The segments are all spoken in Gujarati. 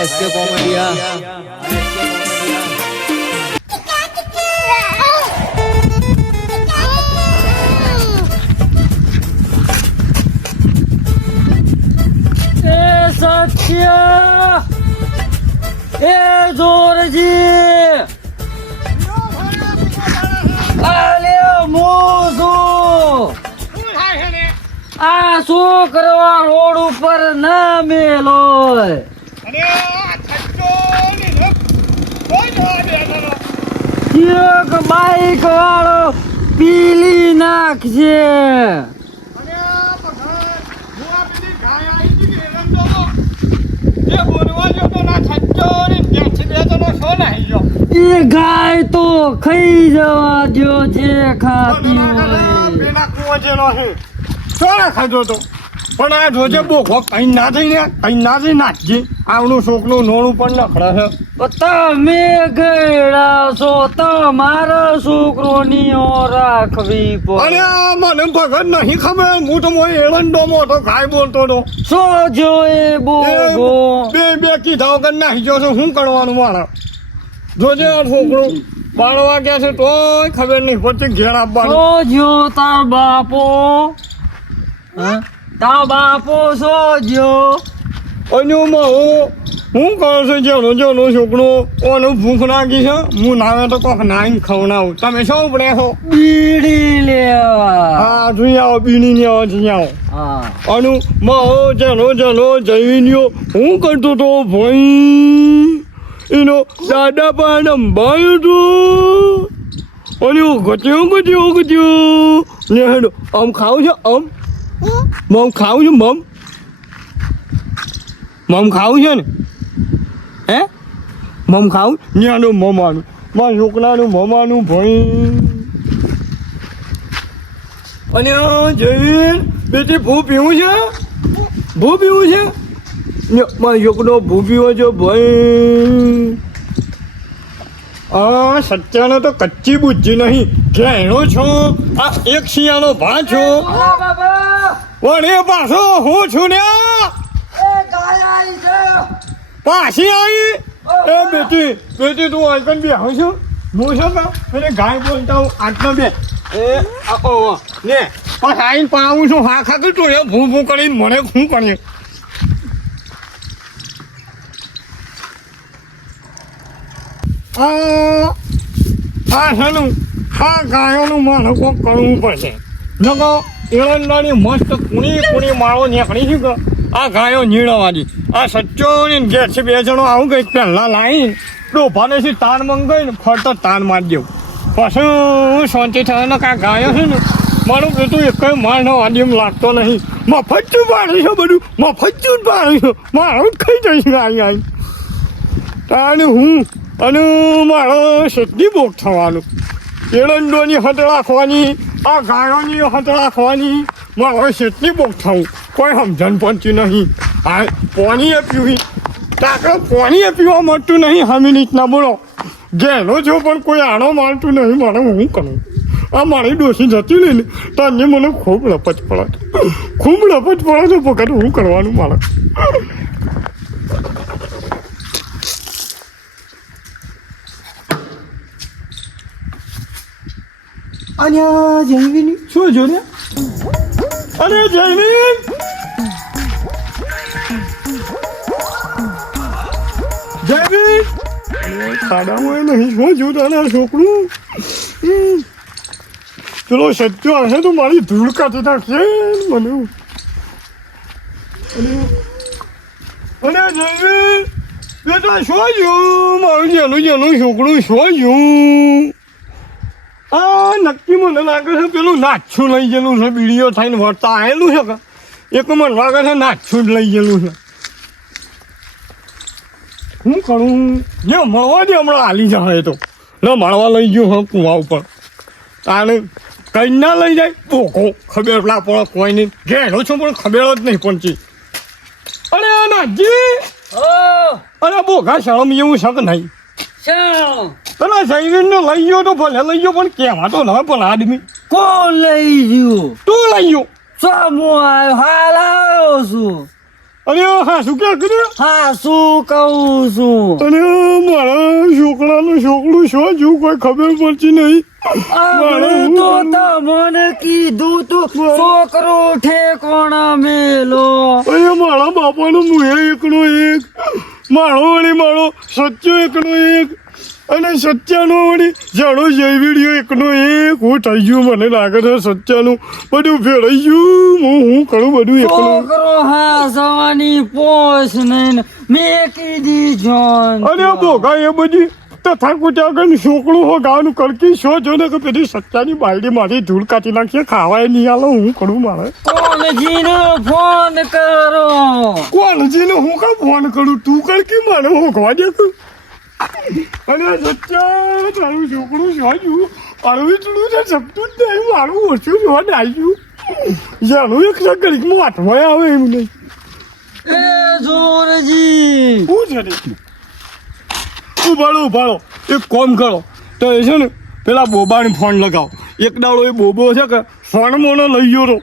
એસકે કોમેડિયા એ સત્ય એ જોરજી. આલે મોઝો આ છોકરો રોડ ઉપર ના મેલો એક બાઈક વાળો પીલી નાખશે એ ગાય તો ખાઈ જવા દો છે ખાતી હોય. ખાધો તો. પણ આ જોજે બોખો કઈ ના થઈ ને કઈ ના થઈ નાખજે. આવનું છોકરું નોણું પણ નખડે છે. તમે ગેડા છો તમારા છોકરોની રાખવી પડે. આ મને ભગત નહીં ખબર હું તો મોય એરંડો મોટો ખાઈ બોલતો હતો. સો જો એ બોગો? બે બે કીધા વગર નાખી જો શું કરવાનું મારા? જોજે આ છોકરું પાડવા ગયા છે તોય ખબર નહીં પડતી ઘેર આપવાનું જો તાર બાપો? હા? તાર બાપો સો જો અને હું હું કરું છું જેનો જેનો છોકરો ઓનું ભૂખ લાગી છે હું નાવે તો કોક નાઈને ખવડાવું. તમે શું પડે છો? બીડી લેવા. હા જોઈ આવો બીની ને આવો જોઈ આવો. હા. અનુ મારો જેનો જેનો જઈન્યો હું કરતો તો ભાઈ એનો દાદા પણ અંબાયો તો અને હું ગત્યો ગત્યો ગત્યો ને આમ ખાવું છે આમ? મમ ખાવું છું મમ મમ ખાવું છે ને? હે? મમ ખાવું? ન્યાનું મમાનું મારા છોકરાનું મમાનું ભણી અને જયવીર બેટી ભૂ પીવું છે? ભૂ પીવું છે? મારો છોકરો ભૂ પીવો છે, ભાઈ. આ સત્યાનો તો કચ્ચી બુદ્ધિ નહીં. ઘેણો છો આ એક શિયાળો ભા છો. પણ એ પાછો હું છું ને? પાછી આવી? એ બેટી બેટી તું આઈકન બે હું છું. હું છું કે એને ગાય બોલતા હું આટલો બે. એ આપો ને પણ આવીને પાવું છું. હા ખાતું તું. એ ભૂ ભૂ કરીને મને શું કરીએ આ આ શાનું આ ગાયોનું મારે કોક કરવું પડશે નકો એળંદાની મસ્ત કુણી કુણી માળો નીકળી છે. કે આ ગાયો નીળવાની આ સચ્ચો ને ઘેર છે બે જણો આવું ગઈ પહેલા લાવીને ડોભાને છે તાર ને ફરતો તાર મારી દેવું પછી હું શાંતિ થયો કાં ગાયો છે ને મારું કીધું એક માર નો આદિમ લાગતો નહીં મફત જ પાડે છે બધું મફત જ પાડે છે મારું ખાઈ જઈશ આવી તાને હું અને મારો શેકની બોક થવાનું. એરંડોની હદ રાખવાની, આ ગાયોની હદ રાખવાની મારો શેકની બોક થવું. કોઈ સમજણ પડતી નહીં. આ પાણીએ પીવી. તાકે પાણીએ પીવા મળતું નહીં. હમી રીતના બોલો. ઘેનો જો પણ કોઈ આણો મારતું નહીં. મારે હું કરું? આ મારી ડોસી જતી રહી ને અન્ય મને ખૂબ લપત પડે. ખૂબ લપત પડે તો વખત હું કરવાનું મારે? અને જયવીન શું જોડે અરે જયવીન જયવીન ખાડામાં નહીં, શું જો તારા છોકરું? ચલો સત્યો હશે તો મારી ધૂળ કાઢી નાખશે મને. અને અને જયવીન બેટા, શું જોયું મારું જેનું જેનું છોકરું, શું જોયું આ નક્કી મને લાગે છે પેલું નાચ્છું લઈ ગયેલું છે બીડીઓ થઈને વળતા આવેલું છે કે? એક મને લાગે છે નાચ્છું જ લઈ ગયેલું છે. શું કરું? જે મળવા દે હમણાં હાલી જાય તો. ના મળવા લઈ ગયો હા કુવા ઉપર. તાણે કઈ ના લઈ જાય? પોકો ખબર ના પડે કોઈ નહીં ઘેરો છું પણ ખબેડો જ નહીં પહોંચી અરે આ નાજી અરે બોઘા શરમ એવું છે કે નહીં? શું? પેલા નો લઈ ગયો તો ભલે લઈ ગયો પણ કેવા તો ન પણ આદમી. કોણ લઈ ગયો? તું લઈ ગયો. સમો આવ્યો? હાલ આવ્યો છું. અરે હા શું ક્યાં કર્યું? હા શું કહું છું? અરે મારા છોકરાનું છોકરું શું? છું કોઈ ખબર પડતી નહીં. તો તમને કીધું તું છોકરો ઠેકોણા મેલો. અરે મારા બાપાનો મુએ એકનો એક. મારો વળી માળું સચ્ચો એકનો એક અને સચ્ચાનો વળી જાણો જયવીડિયો એકનો એક. હું થઈ ગયું મને લાગે છે સચ્ચાનું બધું ફેરાઈ ગયું. હું હું કરું બધું એકલું છોકરો હા સવાની પોસ નહીં મેં કીધી જોન અરે બોગા એ બધી તથા કુટાગન છોકરું હો ગાવાનું કડકી શો જો ને કે પેલી સચ્ચાની બાલડી મારી ધૂળ કાઢી નાખીએ ખાવાય નહીં આલો હું કરું મારે. કોણજીને ફોન કરો કોણજીને હું કા ફોન કરું? તું કડકી મારે હોકવા દે અને સચ્ચા તારું છોકરું જોયું એટલું છે સપતું જ નહીં. મારું ઓછું જોવા ડાયું જાણું એક ઘડીકમાં આઠવાય આવે એમ નહીં. એ જોરજી! શું છે ને? ઉભાડો ઉભાડો એક કોમ કરો. તો એ છે ને પેલા બોબાને ફોન લગાવો. એક દાડો એ બોબો છે કે ફોન મોનો લઈ ગયો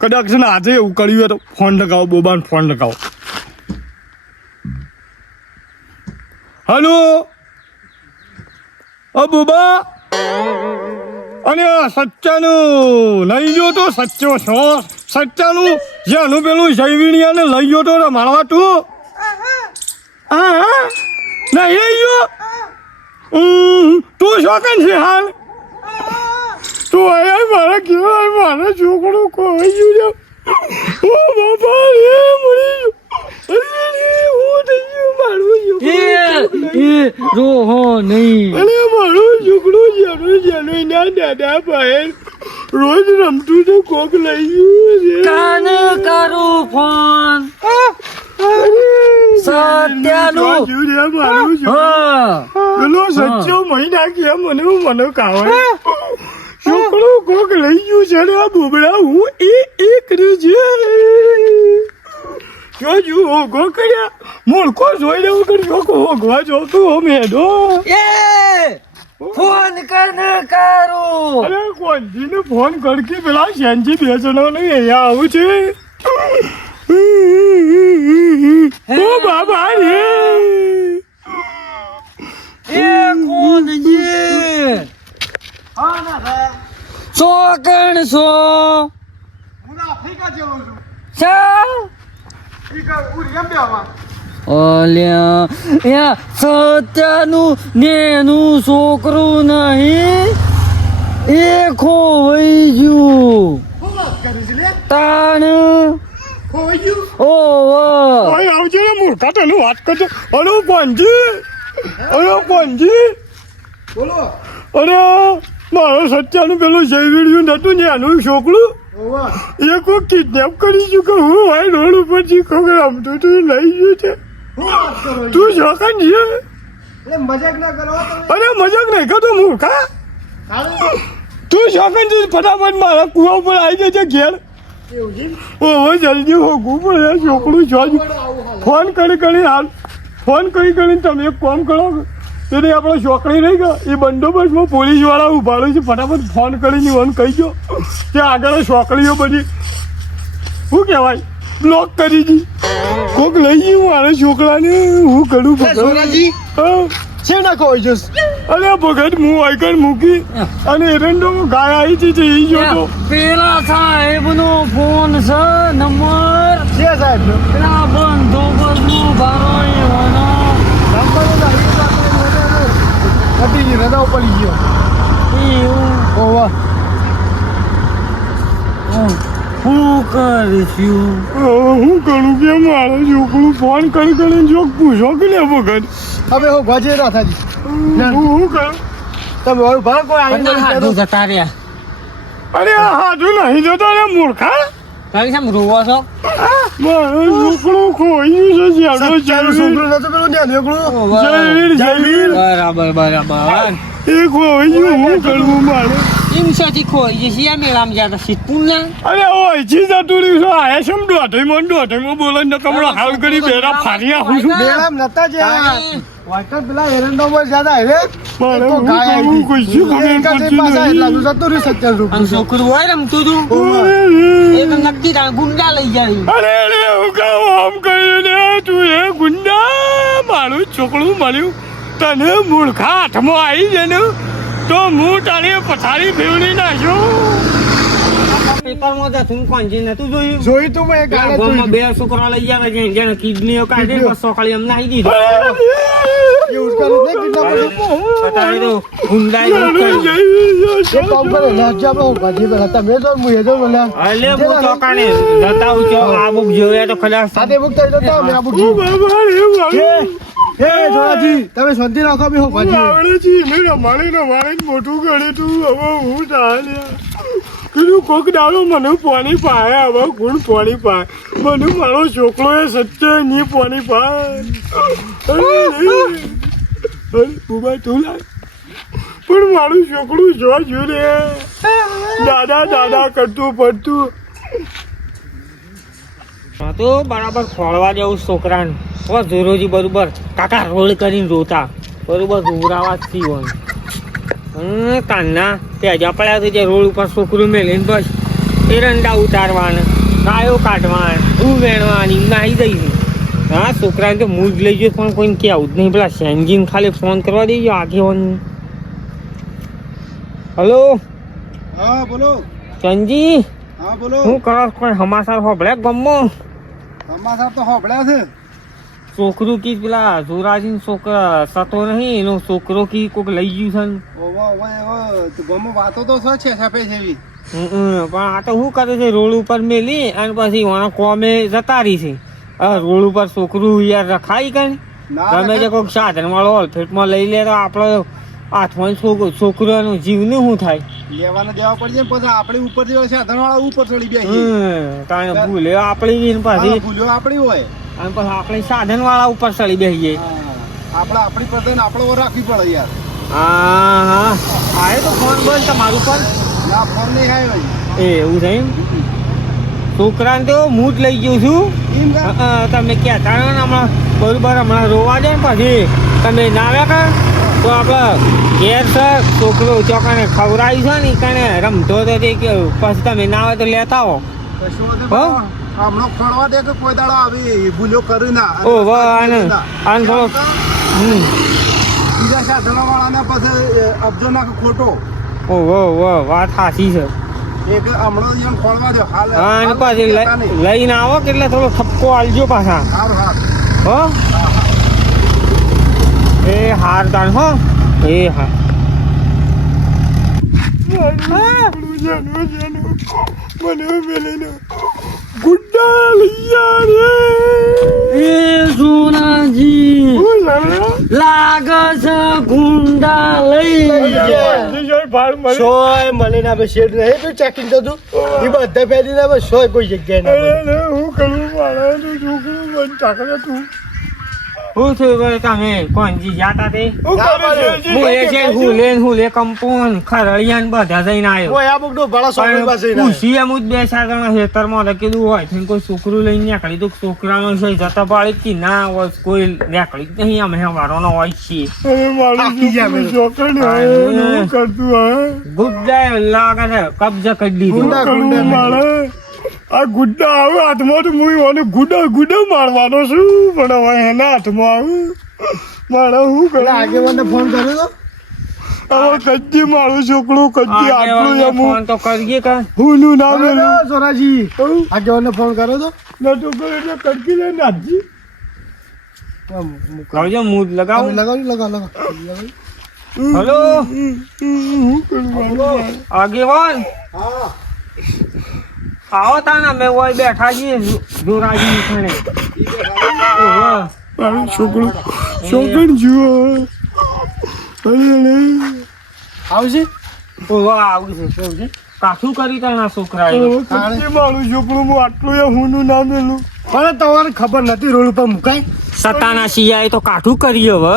કદાચ છે ને આજે એવું કર્યું તો ફોન લગાવો બોબાને ફોન લગાવો. હલો. અબુબા. બોબા અને આ સચ્ચાનું લઈ ગયો તો સચ્ચો છો. સચ્ચાનું જેનું પેલું જૈવિણિયાને લઈ ગયો તો ને મારવા તું હા હા નહીં લઈ ગયો તું શો કન છે હાલ? તું આયા મારા કેવાય મારા છોકરો કોઈ ગયું છે બાપા, એ મરી ગયો અરે રે હું થઈ ગયું મારું એ છોકરું એ રોહો નહીં અને મારું છોકરું જેનું જેનું એના દાદા ભાઈ રોજ રમતું તો કોક લઈ ગયું છે. કાન કરું ફોન? સત્યાનું. મારું પેલો સચ્ચો મહિના કે મને મને કાવે છોકરો કોક લઈ ગયું છે આ બોબડા હું એ એક છે જો જો હોગો કર્યા મૂળકો જોઈ લેવું કરી છોકો હોગવા જોતું હો મેડો. એ ફોન કન કરો. અરે કોંજીને ફોન કરકી પેલા શેનજી બે જણા ને અહીંયા આવું છે. ઓ બાબા રે એ કોણજી સો કણ સો? ચા ઓલ્યા યા સત્યાનું નેનું છોકરું નહીં. એ ખોવાઈ ગયું. તાણ. ઓવ ઓય આવજો ને મૂર્ખા તને વાત કરજો. અરે Olha અરે કોંજી બોલો. અરે મારો સત્યાનું પેલું જયવીડિયું નતું ને એનું છોકરું. એ કોઈ કિડનેપ કરી ચૂકે હું ભાઈ રોડ ઉપરથી કોક રમતું તું લઈ ગયું છે? તું શોખન છે. મજાક ના કરો અરે મજાક નહીં કરતો મૂર્ખા તું શોખન છે ફટાફટ મારા કુવા ઉપર આવી જજે ઘેર. ઓ ઓહો જલ્દી હોગવું પડે છોકરું જોજ ફોન કરી કરી હાલ. ફોન કરી કરીને તમે એક કામ કરો. તેને આપણો છોકરી રહી ગયો. એ બંદોબસ્તમાં પોલીસવાળા ઊભા રહે છે. ફટાફટ ફોન કરીને વન કહી ગયો કે આગળ છોકરીઓ બધી શું કહેવાય? બ્લોક કરી દી. કોક લઈ ગયું મારા છોકરાને. હું કરું ભગવાનજી છે નાખો હોય છે? અરે ભગત હું આઈકન મૂકી અને એરંડો ગાય આવી છે એ જોતો. પેલા સાહેબનો ફોન છે નંબર. છે સાહેબ પેલા બંધોબસ્તનો ભારો ગઈ રદા પડી ગયો. ઓવા હું કરીશું હું કરું? કે મારો છોકરું ફોન કરી કરીને જોક પૂછો કે લે હવે હું ગજે ના થાજી. હું હું કરું? તમે હવે ભલે કોઈ. જતા રહ્યા. અરે આ નહીં જોતો ને મૂર્ખા. તારી કેમ રોવો છો? મારો છોકરો ખોયું છે જયવીર છોકરું નતું પેલું ત્યાં નીકળું જયવીર જયવીર બરાબર બરાબર. એ ખોયું હું કરવું મારે? એમ સાથી ખોઈ જશે યા મેળામાં જતા સિદ્ધપુર ના અરે ઓય જી જતું રહ્યું છે આ શેમ દોઢઈમાં દોઢઈમાં બોલે ને કમળો હાલ કરી બેરા ફાર્યા હું છું મેળામ નતા જે વાટર પેલા એરંડામાં જ્યાદા હેરે મારે તો હું ગાય આવી કોઈ શું જ પડતી પાછા નહીં. એટલાનું જતું રહ્યું અને રૂપિયા હોય રમ તું તું એક નક્કી તા ગુંડા લઈ જાય અરે રે હું કહું આમ કહ્યું ને તું એ ગુંડા મારું છોકરું મળ્યું તને મૂર્ખા હાથમાં આવી જાય ને તો હું તારી પથારી ફેરવી નાખ્યું. પેપરમાં તો તું કોંજી નતું જોયું? જોઈ તું મેં પેલા ગાલે ગામમાં બે છોકરા લઈ જાય છે જેને કિડનીઓ કાઢી. સકાળી આવી દીધું. એ જોડાજી તમે શાંતિ રાખો બી હું ભાજી મોટું ગણે તું. હવે હું ચાલ્યા કીધું કોક ડાળો મને પાણી પાય હવે કોણ પાણી પાય. મને મારો છોકરો એ સત્યની પાણી પાય. અરે ઊભા તું લાય પણ મારું છોકરું જો જો રે. દાદા દાદા કરતું પડતું. હા તો બરાબર ખોળવા જેવું છોકરાને. હવે ધોરોજી બરોબર. કાકા રોડ કરીને રોતા. બરોબર રોવરાવા જ હોય હમ કાનના તે જપડ્યા પડ્યા તો જે રોડ ઉપર છોકરું મેલીને બસ એરંડા ઉતારવાના ગાયો કાઢવાના હું વેણવાની નાહી દઈ હા છોકરાને તો મૂડ લઈ ગયો પણ કોઈને કહેવું જ નહીં. પેલા સેનજીને ખાલી ફોન કરવા દેજો આગેવાન હલો? હા બોલો. ચંજી હા બોલો. શું કરો કોઈ હમાસાર હોભળ્યા ગમો હમાસાર તો હોભળ્યા છે. છોકરું કી પેલા જોરાજી છોકરા સતો નહીં એનો છોકરો કી કોક લઈ ગયું છે ઓવો ઓવો તો ગમો વાતો તો છે છે સફે એવી હમ, પણ આ તો શું કરે છે રોડ ઉપર મેલી અને પછી વાના કોમે જતા રહી છે રોડ ઉપર છોકરું યાર રખાય કઈ ગમે તે રખાય. કોઈક સાધન વાળો હોલફેટમાં લઈ લે તો આપણો છોકરો છોકરાનું જીવનું શું થાય? લેવાને દેવા પડશે જાય પછી આપણે ઉપર જેવા સાધન વાળા ઉપર ચડી બેસીએ કારણ ભૂલે આપણી પછી. ભૂલ્યો આપણી હોય. અને પછી આપણે સાધન વાળા ઉપર ચડી બેસીએ આપણે આપણી પ્રધાન આપણો વાર રાખવી પડે યાર. હા હા. તો ફોન બોલ તમારું પણ. ના ફોન નહીં આવ્યો. એ એવું છે એમ? છોકરાને તો હું લઈ ગયું છું. કા? તમે ક્યાં રહો હમણાં. બરોબર હમણાં રોવા જાય ને પછી. તમે ના આવ્યા કર? તો આપણે ઘેર છે છોકરો ચોકાને ખવડાવ્યું છે ને કારણે રમતો તો તે કે પછી તમે ના આવે તો લેતા આવો. હમણાં ખોળવા દે કે કોઈ દાડો આવી ભૂલ્યો કરી ના. ઓ આને આને થોડો બીજા સાધનો વાળાને પછી અબજો ખોટો. ઓ ઓ ઓ વાત સાચી છે. એક હમણાં એમ ખોળવા દો. હાલ હા પછી લઈને આવો કે એટલે થોડો ઠપકો આલજો પાછા. હા. હો. એ હાર તાણ હો. એ હા. ચેકિંગ તો તું એ બધા પહેરી ના સોય કોઈ જગ્યાએ ના હું કરું મારા છોકરું ટાકરે તું. હું થયું ભાઈ તમે કોણજી જાતા તે? હું એ છે હું લેન હું લે કંપોન ખરળિયાન બધા જઈને આવ્યો. કોઈ આ બુકડો ભાડા સોય પાસે ના ખુશી જ બે ચાર જણા ખેતરમાં લખેલું હોય કોઈ છોકરું લઈને નીકળી તો છોકરાનો છે જતા પાડી કે ના હોય કોઈ નીકળી જ નહીં અમે વારોનો હોય લાગે છે કબજા કરી દીધો ગુંડા. મારે. આ ગુડ્ડા આવે હાથમાં તો હું એને ગુડો ગુડો મારવાનો છું. પણ હવે એના હાથમાં આવું મારે હું કરે પેલા આગેવાનને ફોન કર્યો તો? હવે કચ્છી મારું છોકરું કચ્છી આટલું એમ ફોન તો કરીએ કા? હું નું નામ એનું. સોનાજી. હું આગેવાનને ફોન કર્યો તો? નતો કર્યો એટલે કડકી લઈને નાખજી કરજો મૂડ લગાવો. લગાવી લગાવ લગાવ. હેલો? આગેવાન? હા. આવો તાના ઓય બેઠા છીએ જોરાજી ખાણે. ઓહો. મારું છોકરું. છોકરું જુઓ. અરે અરે. આવશે ઓહો, આવું છે કાઠું કરી તાના છોકરા મારું છોકરું? હું આટલું હું નું નામ પણ તમારે ખબર નથી રોડ ઉપર મુકાય? સતાના સિયાએ તો કાઠું કરી હવે.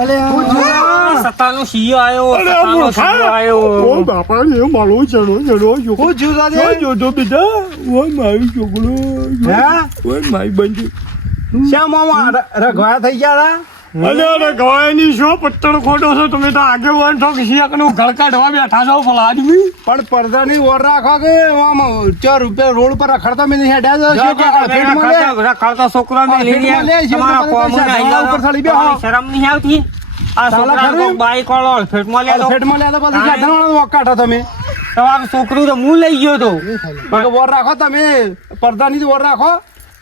અરે સતાનો શિયો આવ્યો મૂર્ખા! શિયો આવ્યો ઓ બાપા રે મારો ચડો ચડો જો હું છું જો સાથે જોતો બેટા ઓય મારી છોકરો હા? ઓય મારી બંજુ શ્યામ મામા ર- રઘવાયા થઈ ગયા અલે અરે ગવાયની શું પત્તર ખોટો છો તમે તો આગેવાન છો કે શિયાકનું ગળ કાઢવા બેઠા છો ભલા આદમી પણ પડદાની ઓર રાખો કે આમાં ચાર રૂપિયા રોડ પર રખડતા મેં હેડ્યા? ફેટમાં લે. રખાડતો છોકરો મેં લઈ ફેટમાં લે, રહ્યા. તમારા શેઠ કોમો પૈસા નહીં ધાબા ઉપર ચડી બેહો. શરમ નહીં આવતી આ બાઈક વાળો ફેટમાં પછી. સાધનવાળાનો તમે. તમારું છોકરું તો હું લઈ ગયો તો. તો ઓર રાખો તમે. પડદાની જ ઓર રાખો.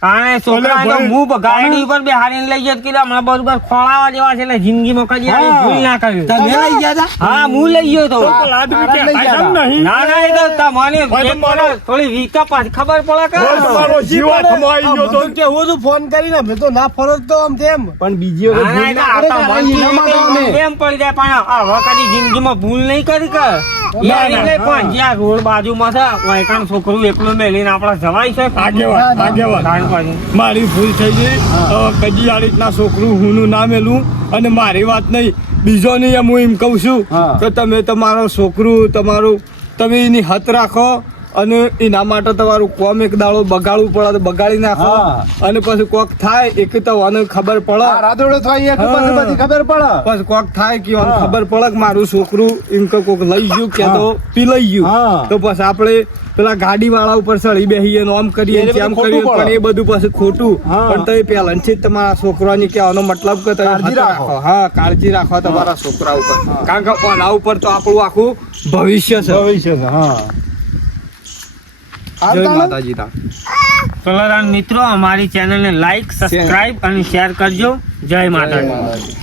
અને છોકરા તો હું ગાડી ઉપર બેહાડીને લઈ ગયો તો કીધું હમણાં બરોબર ખોળાવા જેવા છે એટલે જિંદગીમાં કદી આવી ભૂલ ના કર્યું તમે લઈ ગયા હતા? હા હું લઈ ગયો તો. ના ના એ તો તમને થોડી વિકા પાછ ખબર પડે કે તમારો જીવ હાથમાં ગયો તો કેવું તો ફોન કરીને મે તો ના ફરો તો આમ તેમ. પણ બીજી ના, ના, કરે. આ તો મનથી એમ એમ પડી જાય પણ હવે કદી જિંદગીમાં ભૂલ નહીં કરી કે? રોડ બાજુમાં છે વાયકાણ છોકરું એકલું મેલીને આપણે જવાય છે. આગેવાન આગેવાન મારી ભૂલ થઈ ગઈ. કદી આ રીતના છોકરું હુંનું ના મેલું અને મારી વાત નહીં. બીજો નહીં એમ હું એમ કહું છું કે તમે તમારો છોકરું તમારું તમે એની હત રાખો. અને એના માટે તમારું કોમ એક દાડો બગાડવું પડે તો બગાડી નાખો. અને પછી કોક થાય એક તો વાનો ખબર પડે. રાધોડો થાય એક બધી ખબર પડે. પછી કોક થાય કે વાનો ખબર પડે કે મારું છોકરું એમ કે કોક લઈ ગયું કે તો પી લઈ ગયું. તો પછી આપણે પેલા ગાડી વાળા ઉપર ચડી બેસીએ આમ કરીએ તેમ બધું કરીએ પણ એ બધું પછી ખોટું. પણ તો પેલા છે તમારા છોકરાની કહેવાનો મતલબ કે તમે રાખો. હા કાળજી રાખો તમારા છોકરા ઉપર. કારણ કે આના ઉપર તો આપણું આખું ભવિષ્ય છે. ભવિષ્ય છે હા. જય માતાજી તા મિત્રો અમારી ચેનલને લાઈક સબસ્ક્રાઇબ અને શેર કરજો. જય માતાજી.